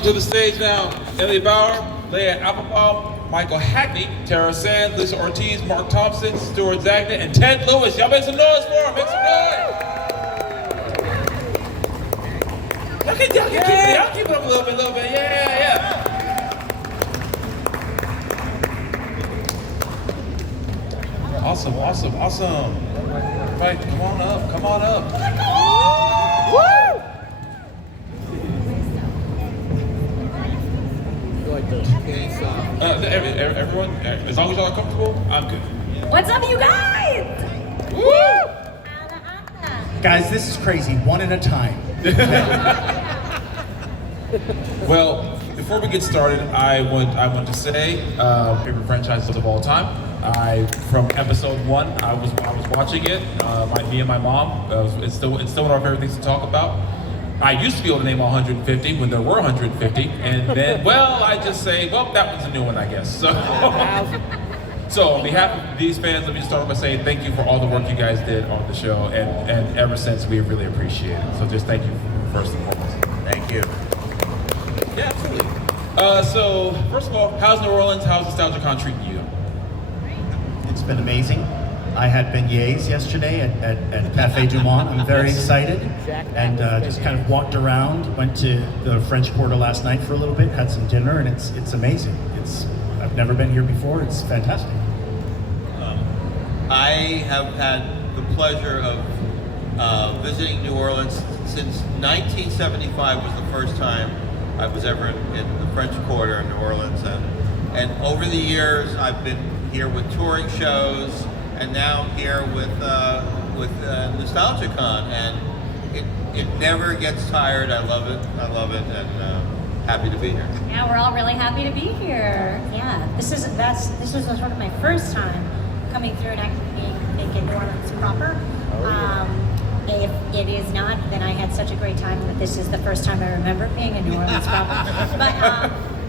To the stage now, BAUR, LEAH APPLEBAUM, Michael Hackney, Tara Sands, Lisa Ortiz, Mark Thompson, Stuart ZAGNIT, and Ted Lewis. Y'all make some noise for him, make some noise! Y'all keep it up a little bit, yeah. Awesome. Right, come on up. Woo! Everyone, as long as y'all are comfortable, I'm good. What's up, you guys? Woo! Guys, this is crazy. One at a time. Well, before we get started, I want to say favorite franchises of all time. From episode 1, I was watching it. Me and my mom. It's still one of our favorite things to talk about. I used to be able to name 150 when there were 150, and then, I just say, that was a new one, I guess. So on behalf of these fans, let me start by saying thank you for all the work you guys did on the show, and ever since, we really appreciate it. So just thank you first and foremost. Thank you. Yeah, absolutely. So first of all, how's New Orleans? How's NostalgiaCon treating you? It's been amazing. I had beignets yesterday at Cafe Du Monde. I'm very excited, and just kind of walked around. Went to the French Quarter last night for a little bit, had some dinner, and it's amazing. I've never been here before. It's fantastic. I have had the pleasure of visiting New Orleans since 1975 was the first time I was ever in the French Quarter in New Orleans, and over the years I've been here with touring shows. And now here with NostalgiaCon, and it never gets tired. I love it, and happy to be here. Yeah, we're all really happy to be here. Yeah, this was sort of my first time coming through and actually making New Orleans proper. If it is not, then I had such a great time that this is the first time I remember being in New Orleans proper. But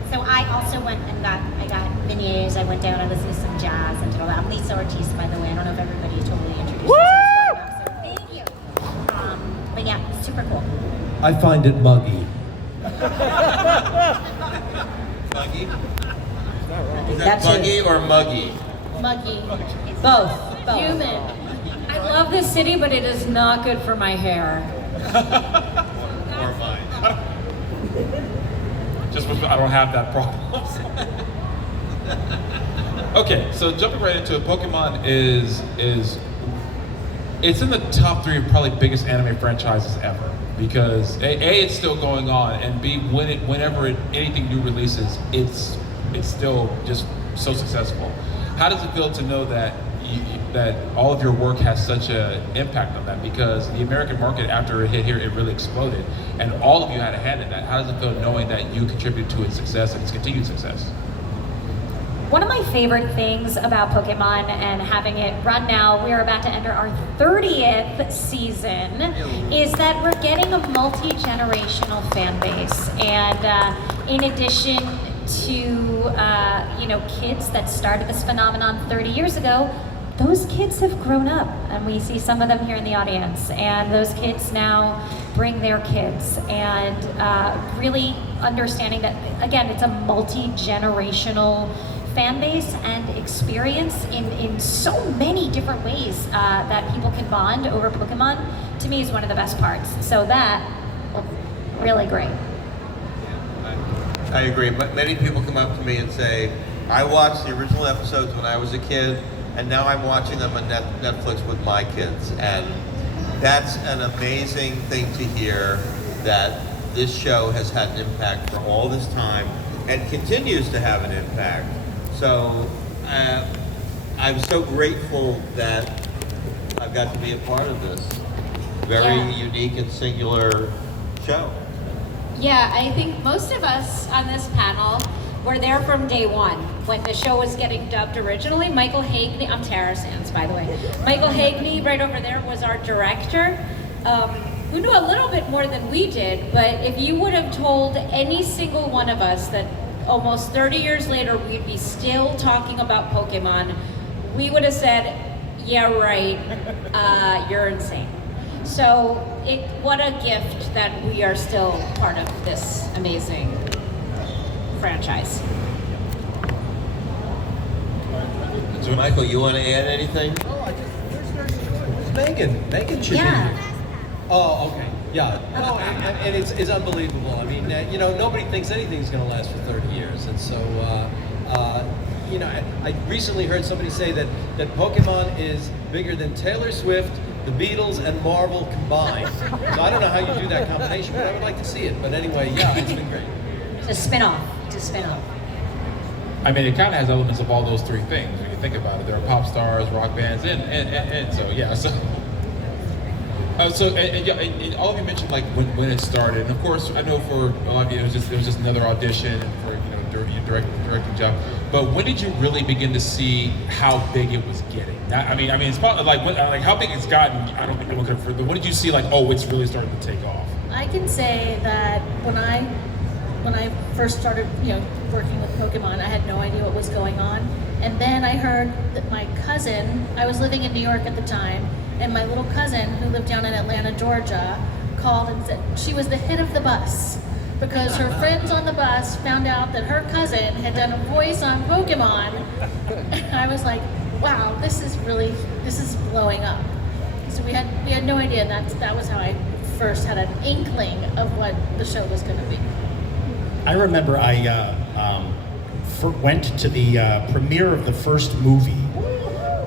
so I also went and I got beignets. I went down, I listened to some jazz and did all that. I'm Lisa Ortiz, by the way. I don't know if everybody totally introduced themselves, so thank you. But yeah, super cool. I find it muggy. Muggy? Is That that too. buggy or muggy? Muggy. Both. Human. I love this city, but it is not good for my hair. Or mine? I don't have that problem. Okay, so jumping right into it, Pokemon is it's in the top 3 of probably biggest anime franchises ever, because A, it's still going on, and B, whenever anything new releases, it's still just so successful. How does it feel to know that that all of your work has such an impact on that? Because the American market, after it hit here, it really exploded, and all of you had a hand in that. How does it feel knowing that you contribute to its success and its continued success? One of my favorite things about Pokemon and having it run now, we're about to enter our 30th season, is that we're getting a multi-generational fan base. And in addition to kids that started this phenomenon 30 years ago, those kids have grown up, and we see some of them here in the audience, and those kids now bring their kids, and really understanding that, again, it's a multi-generational fan base and experience in so many different ways that people can bond over Pokemon, to me is one of the best parts. So really great. I agree, but many people come up to me and say, I watched the original episodes when I was a kid, and now I'm watching them on Netflix with my kids. And that's an amazing thing to hear, that this show has had an impact for all this time and continues to have an impact. So I'm so grateful that I've got to be a part of this very unique and singular show. Yeah, I think most of us on this panel were there from day one when the show was getting dubbed originally. Michael Haighney, I'm Tara Sands, by the way. Michael Haighney, right over there, was our director, who knew a little bit more than we did, but if you would have told any single one of us that almost 30 years later we'd be still talking about Pokemon, we would have said, yeah, right, you're insane. So what a gift that we are still part of this amazing franchise. So Michael, you want to add anything? Megan should Yeah. be here. Oh, okay. Yeah. No, and it's unbelievable. I mean, you know, nobody thinks anything's going to last for 30 years. And so, you know, I recently heard somebody say that Pokemon is bigger than Taylor Swift, the Beatles, and Marvel combined. So I don't know how you do that combination, but I would like to see it. But anyway, yeah, it's been great. It's a spin-off. It's a spin-off. I mean, it kind of has elements of all those three things when you think about it. There are pop stars, rock bands, and so yeah. So, and all of you mentioned like when it started, and of course, I know for a lot of you it was just another audition for your directing job. But when did you really begin to see how big it was getting? I mean, it's probably like how big it's gotten. I don't think anyone could. But when did you see like, oh, it's really starting to take off? I can say that when I first started, working with Pokemon, I had no idea what was going on. And then I heard that my cousin, I was living in New York at the time, and my little cousin who lived down in Atlanta, Georgia, called and said she was the hit of the bus because her friends on the bus found out that her cousin had done a voice on Pokemon. And I was like, wow, this is blowing up. So we had no idea, and that was how I first had an inkling of what the show was going to be. I remember I went to the premiere of the first movie.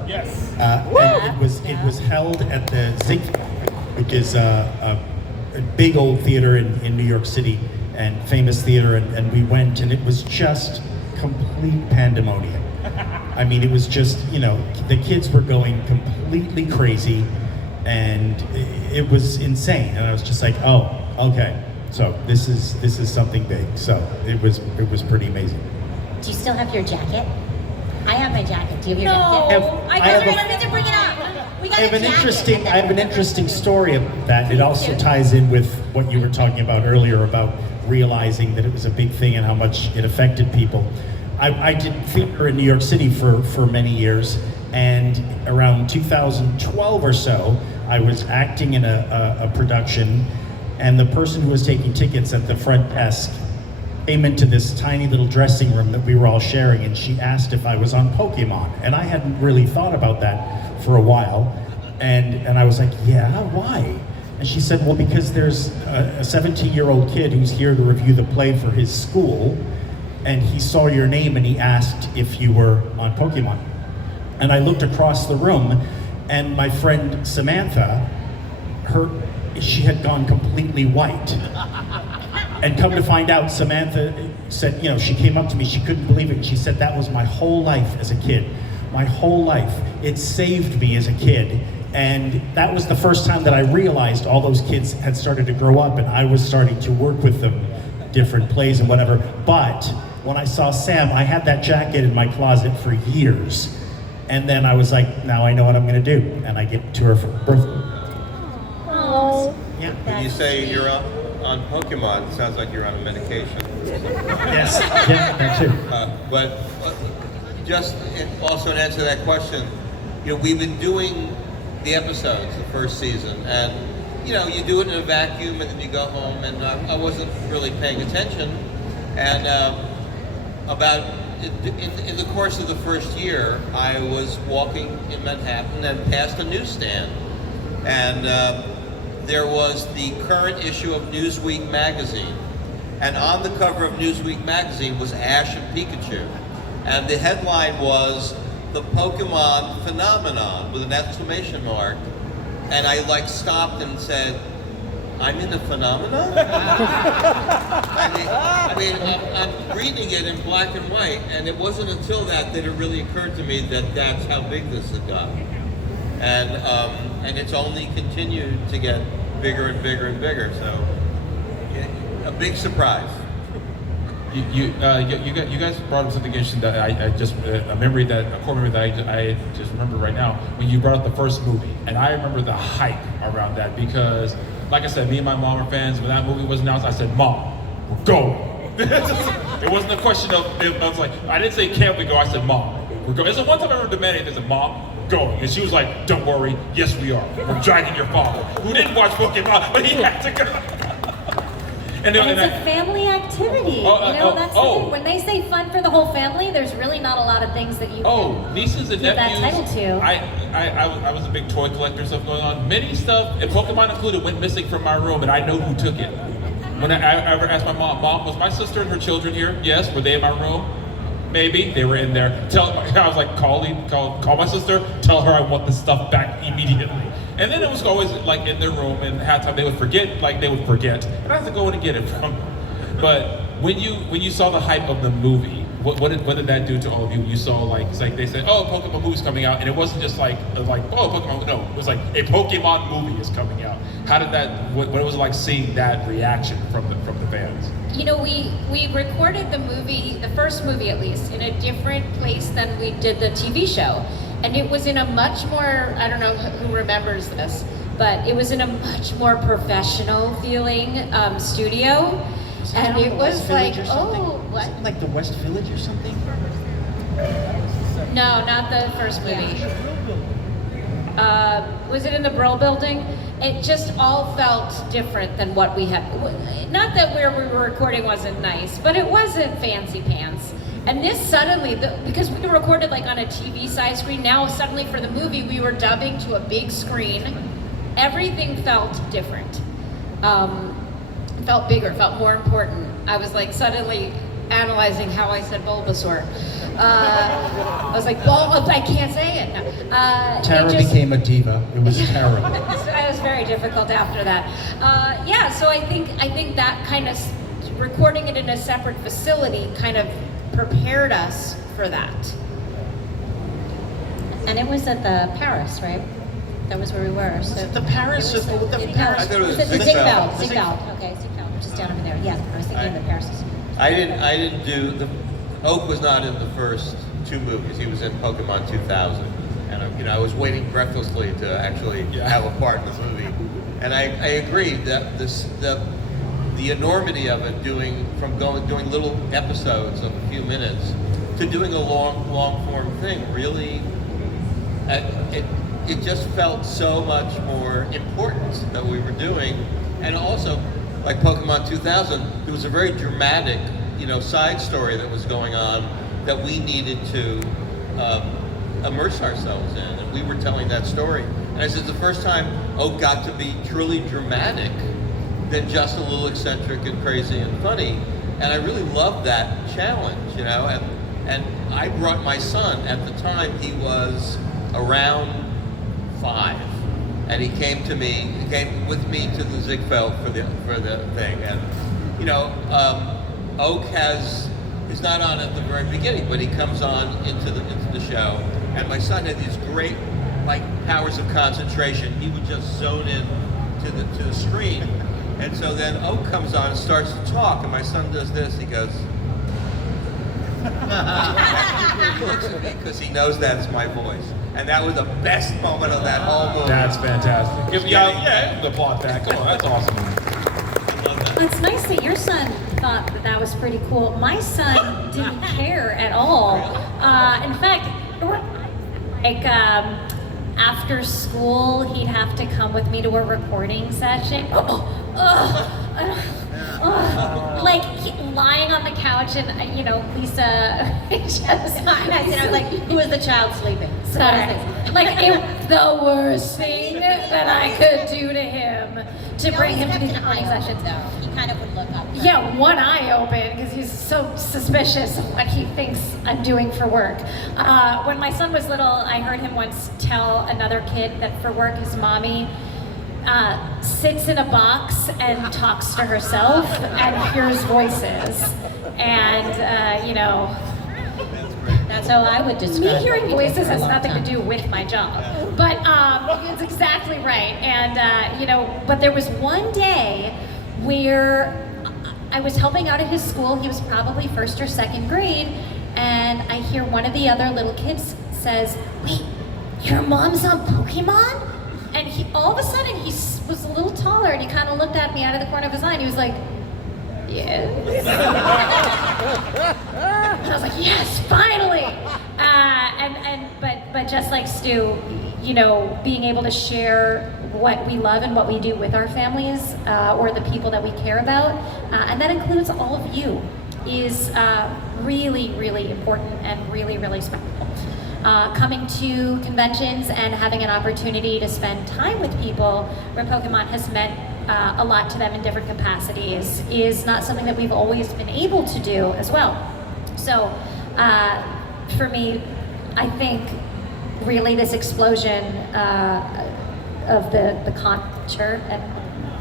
Yes. And it was held at the ZAGNIT, which is a big old theater in New York City, and famous theater, and we went, and it was just complete pandemonium. I mean, it was just, the kids were going completely crazy, and it was insane. And I was just like, oh, okay. So this is something big. So it was pretty amazing. Do you still have your jacket? I have my jacket. Do you have your No. jacket? I have I need to bring it up. We got I have a an jacket. I have an interesting story about that. It also ties in with what you were talking about earlier about realizing that it was a big thing and how much it affected people. I did theater in New York City for many years, and around 2012 or so, I was acting in a production, and the person who was taking tickets at the front desk came into this tiny little dressing room that we were all sharing, and she asked if I was on Pokemon, and I hadn't really thought about that for a while, and I was like, yeah, why? And she said, well, because there's a 17-year-old kid who's here to review the play for his school, and he saw your name and he asked if you were on Pokemon. And I looked across the room, and my friend Samantha, she had gone completely white. And come to find out, Samantha said, she came up to me, she couldn't believe it, and she said, that was my whole life as a kid. My whole life. It saved me as a kid. And that was the first time that I realized all those kids had started to grow up, and I was starting to work with them, different plays and whatever. But when I saw Sam, I had that jacket in my closet for years. And then I was like, now I know what I'm gonna do. And I gave it to her for her birthday. Oh. Yeah. When you say you're on Pokemon, it sounds like you're on a medication. Yes, yeah, that too. But just also in answer to that question, we've been doing the episodes the first season, and you do it in a vacuum, and then you go home, and I wasn't really paying attention, and in the course of the first year, I was walking in Manhattan and passed a newsstand, and there was the current issue of Newsweek magazine, and on the cover of Newsweek magazine was Ash and Pikachu, and the headline was "The Pokemon Phenomenon" with an exclamation mark, and I stopped and said, I'm in the phenomenon? I mean, I'm reading it in black and white, and it wasn't until that it really occurred to me that that's how big this had gotten. And it's only continued to get bigger and bigger and bigger, so a big surprise. You guys brought up something interesting that I just a core memory that I just remember right now when you brought up the first movie, and I remember the hype around that because, like I said, me and my mom are fans. When that movie was announced, I said, "Mom, we're going." It wasn't a question of. I was like, I didn't say, "Can't we go?" I said, "Mom, we're going." It's the one time I ever demanded. I said, "Mom, going. And she was like, don't worry, yes we are. We're dragging your father, who didn't watch Pokemon, but he had to go. And it's a family activity. That's the thing. When they say fun for the whole family, there's really not a lot of things that you can nieces and give nephews. that title to. I was a big toy collector, stuff going on. Many stuff, and Pokemon included, went missing from my room, and I know who took it. When I ever asked my mom, was my sister and her children here? Yes. Were they in my room? Maybe. They were in there. I was like, call my sister, tell her I want this stuff back immediately. And then it was always like in their room, and half the time they would forget, and I had to go in and get it from them. But when you saw the hype of the movie, what did that do to all of you? You saw it's like they said, oh, Pokemon movie's coming out, and it wasn't just oh, Pokemon. No, it was like a Pokemon movie is coming out. How did that? What was it like seeing that reaction from the fans? We recorded the movie, the first movie at least, in a different place than we did the TV show. And it was in a much more, I don't know who remembers this, but it was in a much more professional feeling studio. And it was like, oh, what? Like the West Village or something? No, not the first movie. Was it in the Brill building? It just all felt different than what we had. Not that where we were recording wasn't nice, but it wasn't fancy pants. And this suddenly, because we recorded on a TV size screen, now suddenly for the movie we were dubbing to a big screen. Everything felt different. Felt bigger, felt more important. I was suddenly analyzing how I said Bulbasaur. I was like, I can't say it. Tara became a diva. It was terrible. It was very difficult after that. So I think that kind of recording it in a separate facility kind of prepared us for that. And it was at the Paris, right? That was where we were. So The Paris it was or the the Paris? I thought it was the Ziegfeld. Ziegfeld. Okay, Ziegfeld, which is down over there. Yeah, I was thinking of the Paris. I didn't do Oak was not in the first two movies. He was in Pokemon 2000, and I was waiting breathlessly to actually have a part in the movie. And I agree that the enormity of it, doing little episodes of a few minutes to doing a long form thing, really, it just felt so much more important that we were doing. And also, like Pokemon 2000, there was a very dramatic, side story that was going on that we needed to immerse ourselves in, and we were telling that story. And I said, the first time Oak got to be truly dramatic than just a little eccentric and crazy and funny. And I really loved that challenge, and I brought my son. At the time, he was around 5, and he came with me to the Ziegfeld for the thing. And Oak is not on at the very beginning, but he comes on into the show. And my son had these great powers of concentration. He would just zone in to the screen. And so then Oak comes on and starts to talk, and my son does this. He goes, he looks at me because he knows that's my voice. And that was the best moment of that whole movie. That's fantastic. Applaud that. Come on, that's awesome. I love that. Well, it's nice that your son thought that was pretty cool. My son didn't care at all. In fact, after school, he'd have to come with me to a recording session. Lying on the couch, and Lisa just I was like, who is the child sleeping? The worst thing that I could do to him to bring him to these recording sessions. He kind of would look up. Yeah, one eye open because he's so suspicious of what he thinks I'm doing for work. When my son was little, I heard him once tell another kid that for work his mommy sits in a box and talks to herself and hears voices. And, That's how I would describe me hearing what we did voices for a has long nothing time. to do with my job. But it's exactly right. And, but there was one day where I was helping out at his school. He was probably 1st or 2nd grade. And I hear one of the other little kids says, wait, your mom's on Pokemon? And all of a sudden, he was a little taller, and he kind of looked at me out of the corner of his eye, and he was like, yes. And I was like, yes, finally. But just like Stu, you know, being able to share what we love and what we do with our families or the people that we care about, and that includes all of you, is really, really important and really, really special. Coming to conventions and having an opportunity to spend time with people where Pokemon has meant a lot to them in different capacities is not something that we've always been able to do as well. So for me, I think really this explosion of the culture and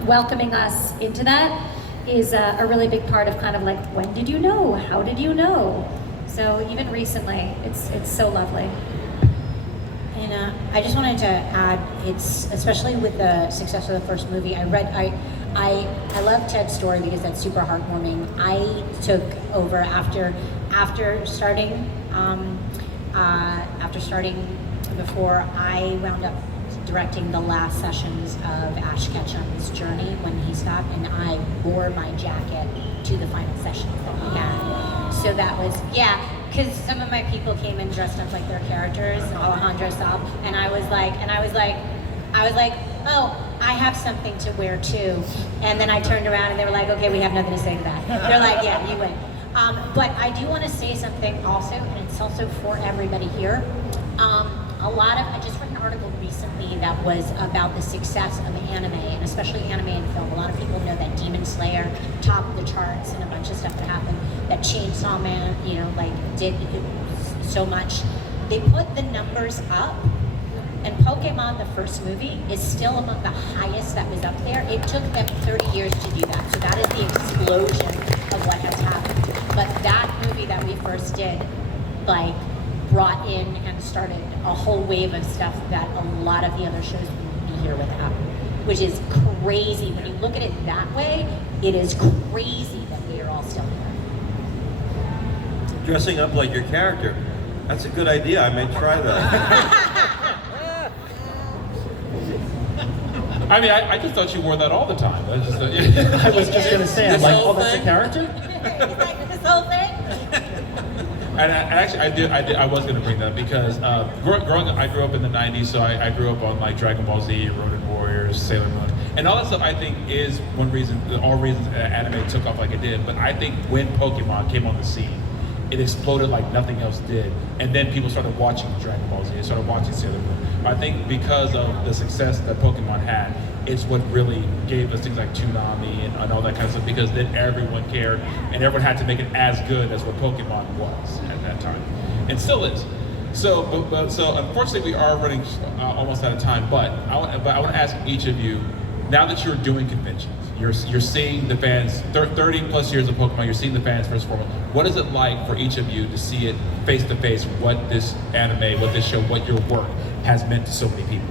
welcoming us into that is a really big part of kind of like, when did you know? How did you know? So even recently, it's so lovely. And I just wanted to add, it's especially with the success of the first movie. I love Ted's story because that's super heartwarming. I took over after starting before I wound up directing the last sessions of Ash Ketchum's journey when he stopped, and I wore my jacket to the final sessions that we had. So that was, yeah, because some of my people came in dressed up like their characters, Alejandro Saab, and I was like, oh, I have something to wear too. And then I turned around and they were like, okay, we have nothing to say to that. They're like, yeah, you win. But I do want to say something also, and it's also for everybody here. I just read an article recently that was about the success of anime, and especially anime and film. A lot of people know that Demon Slayer topped the charts and a bunch of stuff that happened. That Chainsaw Man, you know, like did so much. They put the numbers up, and Pokemon, the first movie, is still among the highest that was up there. It took them 30 years to do that. So that is the explosion of what has happened. But that movie that we first did, like, brought in and started a whole wave of stuff that a lot of the other shows wouldn't be here without, which is crazy. When you look at it that way, it is crazy that we are all still here. Dressing up like your character. That's a good idea. I may try that. I mean, I just thought you wore that all the time. I was just going to say, I'm like, oh, that's a character? This whole thing? And actually, I was going to bring that because growing up, I grew up in the 90s, so I grew up on like Dragon Ball Z, Ronin Warriors, Sailor Moon, and all that stuff. I think is one reason, all reasons anime took off like it did. But I think when Pokemon came on the scene, it exploded like nothing else did. And then people started watching Dragon Ball Z, they started watching Sailor Moon. I think because of the success that Pokemon had, it's what really gave us things like Toonami and all that kind of stuff, because then everyone cared and everyone had to make it as good as what Pokemon was at that time, and still is. So, so unfortunately, we are running almost out of time. But I want to ask each of you, now that you're doing conventions, you're seeing the fans, 30 plus years of Pokemon, you're seeing the fans first and foremost. What is it like for each of you to see it face to face, what this anime, what this show, what your work has meant to so many people?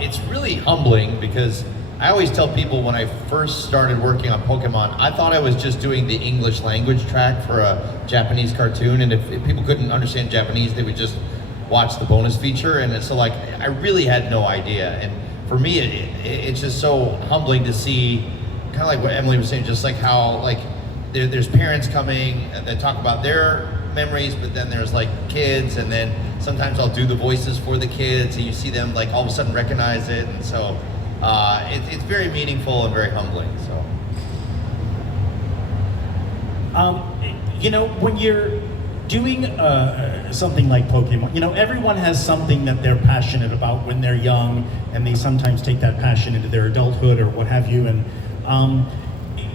It's really humbling because I always tell people when I first started working on Pokemon, I thought I was just doing the English language track for a Japanese cartoon, and if people couldn't understand Japanese, they would just watch the bonus feature. And so like, I really had no idea. And for me, it's just so humbling to see, kind of like what Emily was saying, just like how like there's parents coming that talk about their memories, but then there's like kids, and then sometimes I'll do the voices for the kids, and you see them like all of a sudden recognize it, and so it's very meaningful and very humbling. So, you know, when you're doing something like Pokemon, you know, everyone has something that they're passionate about when they're young, and they sometimes take that passion into their adulthood or what have you. And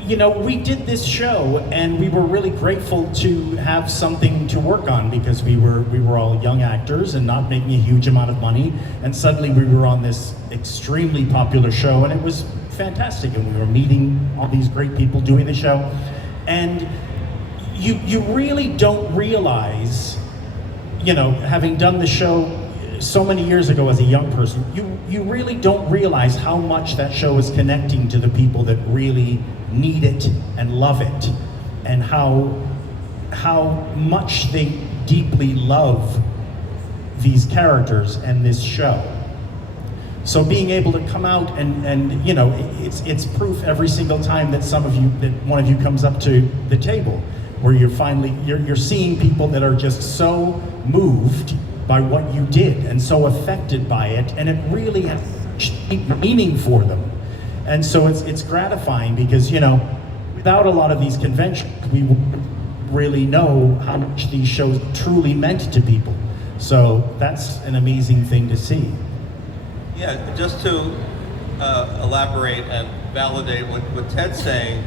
you know, we did this show, and we were really grateful to have something to work on because we were all young actors and not making a huge amount of money. And suddenly we were on this extremely popular show, and it was fantastic. And we were meeting all these great people doing the show. And you really don't realize, you know, having done the show so many years ago as a young person, you really don't realize how much that show is connecting to the people that really need it and love it, and how much they deeply love these characters and this show. So being able to come out and you know, it's proof every single time that one of you comes up to the table. where you're seeing people that are just so moved by what you did and so affected by it, and it really has meaning for them. And so it's gratifying because, you know, without a lot of these conventions, we wouldn't really know how much these shows truly meant to people. So that's an amazing thing to see. Yeah, just to elaborate and validate what Ted's saying,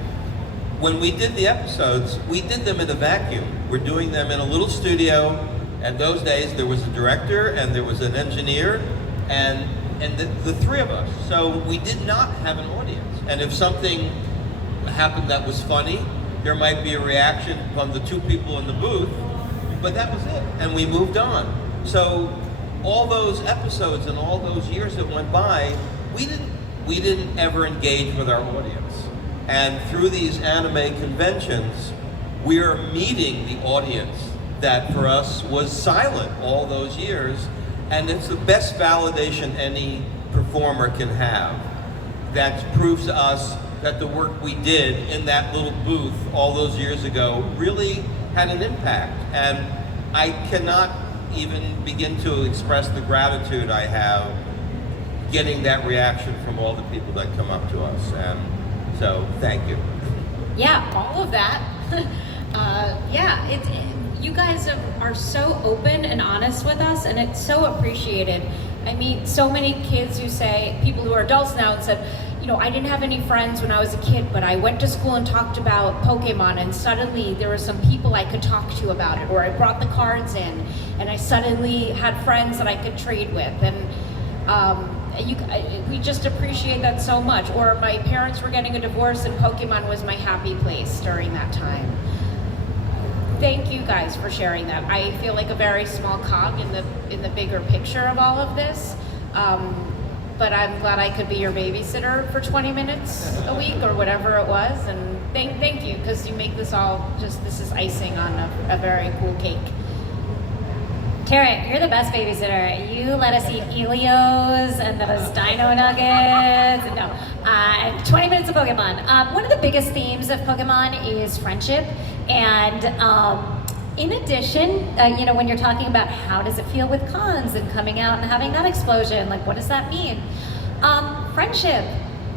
when we did the episodes, we did them in a vacuum. We're doing them in a little studio, and those days there was a director and there was an engineer and the three of us. So we did not have an audience. And if something happened that was funny, there might be a reaction from the two people in the booth, but that was it, and we moved on. So all those episodes and all those years that went by, we didn't ever engage with our audience. And through these anime conventions, we are meeting the audience that for us was silent all those years, and it's the best validation any performer can have. That proves to us that the work we did in that little booth all those years ago really had an impact. And I cannot even begin to express the gratitude I have getting that reaction from all the people that come up to us. And so, thank you. Yeah, all of that. You guys are so open and honest with us, and it's so appreciated. I meet so many kids who say, people who are adults now, and said, you know, I didn't have any friends when I was a kid, but I went to school and talked about Pokemon, and suddenly there were some people I could talk to about it, or I brought the cards in, and I suddenly had friends that I could trade with, and we just appreciate that so much. Or my parents were getting a divorce, and Pokemon was my happy place during that time. Thank you guys for sharing that. I feel like a very small cog in the bigger picture of all of this. But I'm glad I could be your babysitter for 20 minutes a week or whatever it was. And thank you, because you make this all this is icing on a very cool cake. Taryn, you're the best babysitter. You let us eat Helios and those Dino Nuggets. No, 20 minutes of Pokemon. One of the biggest themes of Pokemon is friendship. And in addition, you know, when you're talking about how does it feel with cons and coming out and having that explosion, like what does that mean? Friendship.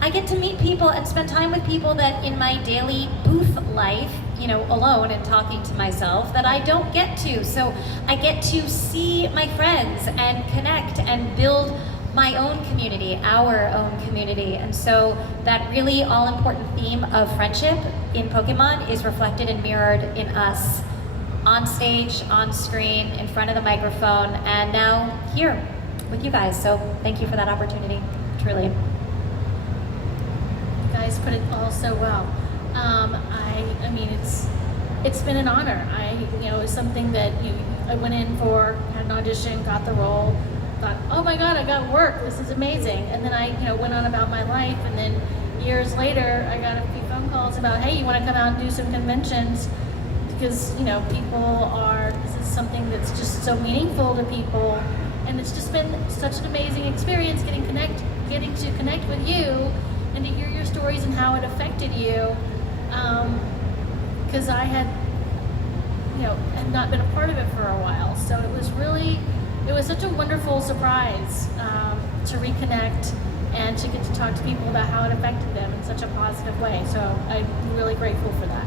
I get to meet people and spend time with people that in my daily booth life, you know, alone and talking to myself, that I don't get to. So I get to see my friends and connect and build my own community, our own community. And so that really all-important theme of friendship in Pokemon is reflected and mirrored in us on stage, on screen, in front of the microphone, and now here with you guys. So thank you for that opportunity, truly. You guys put it all so well. I mean, it's been an honor. You know, it was something that I went in for, had an audition, got the role, thought, oh my God, I got work. This is amazing. And then I, went on about my life. And then years later, I got a few phone calls about, hey, you want to come out and do some conventions? Because this is something that's just so meaningful to people. And it's just been such an amazing experience getting to connect with you and to hear your stories and how it affected you. Because I had not been a part of it for a while. So it was such a wonderful surprise to reconnect and to get to talk to people about how it affected them in such a positive way. So I'm really grateful for that.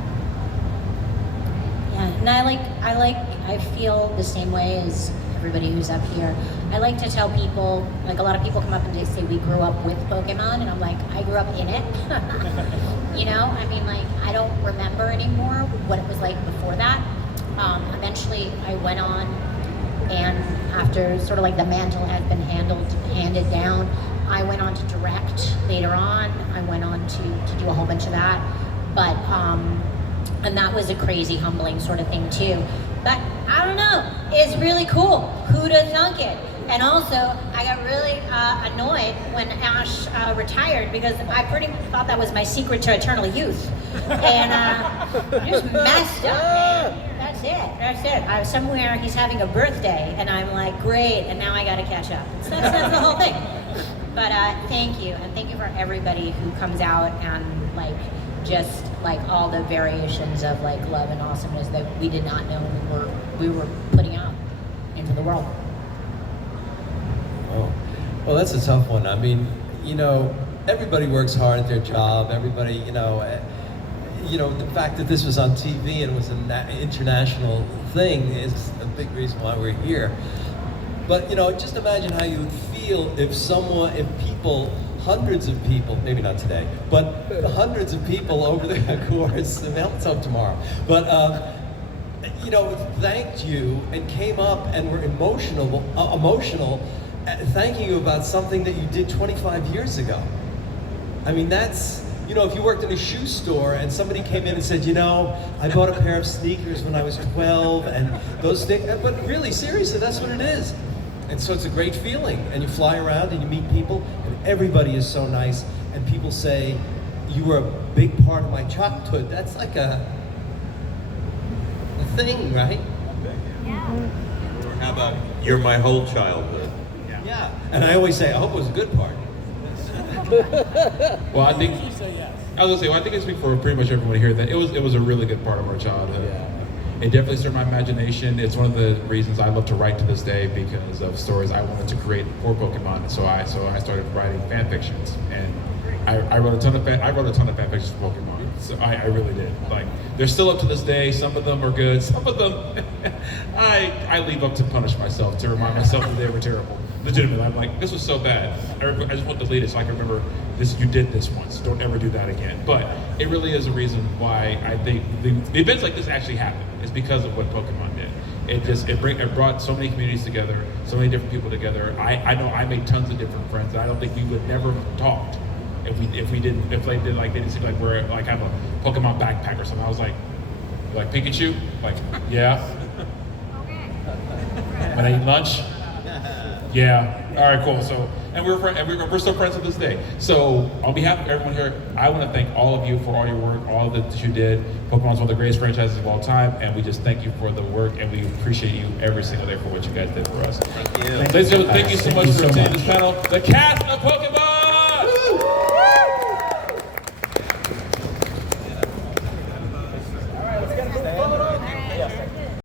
Yeah, and I feel the same way as everybody who's up here. I like to tell people, like a lot of people come up and they say we grew up with Pokemon, and I'm like, I grew up in it. I don't remember anymore what it was like before that. Eventually I went on, and after sort of like the mantle had been handed down, I went on to direct later on. I went on to do a whole bunch of that. But, and that was a crazy, humbling sort of thing too. But I don't know, it's really cool. Who'd have thunk it? And also, I got really annoyed when Ash retired, because I pretty much thought that was my secret to eternal youth. And just messed up, man. That's it. Somewhere he's having a birthday, and I'm like, great, and now I gotta catch up. So that's the whole thing. But thank you, and thank you for everybody who comes out and just like all the variations of like love and awesomeness that we did not know we were putting out into the world. Oh, well, that's a tough one. I mean, you know, everybody works hard at their job. Everybody, you know, the fact that this was on TV and was an international thing is a big reason why we're here. But, you know, just imagine how you would feel if people, hundreds of people, maybe not today, but hundreds of people over the course, let's hope tomorrow, but, you know, thanked you and came up and were emotional, thanking you about something that you did 25 years ago. I mean, that's, you know, if you worked in a shoe store and somebody came in and said, you know, I bought a pair of sneakers when I was 12 and those sneakers, but really, seriously, that's what it is. And so it's a great feeling, and you fly around and you meet people, and everybody is so nice, and people say, you were a big part of my childhood. That's like a thing, right? Or how about you're my whole childhood? Yeah, and I always say, I hope it was a good part. Well, I think I was gonna say, well, I think I speak for pretty much everyone here that it was a really good part of our childhood. Yeah. It definitely stirred my imagination. It's one of the reasons I love to write to this day, because of stories I wanted to create for Pokemon. And so I started writing fan fictions, and I wrote a ton of fan fictions for Pokemon. So I really did. Like, they're still up to this day. Some of them are good. Some of them I leave up to punish myself, to remind myself that they were terrible. Legitimately, I'm like, this was so bad. I just want to delete it so I can remember this. You did this once. Don't ever do that again. But it really is a reason why I think the events like this actually happen. It's because of what Pokemon did. It brought so many communities together, so many different people together. I know I made tons of different friends that I don't think we would never have talked if they didn't seem like we're like have a Pokemon backpack or something. I was like Pikachu? Like, yeah. When I eat lunch? Yeah. All right, cool. So, and we're still friends to this day. So, on behalf of everyone here, I want to thank all of you for all your work, all that you did. Pokemon's one of the greatest franchises of all time, and we just thank you for the work, and we appreciate you every single day for what you guys did for us. Thank you. Ladies and gentlemen, thank you so much for attending this panel. The cast of Pokemon.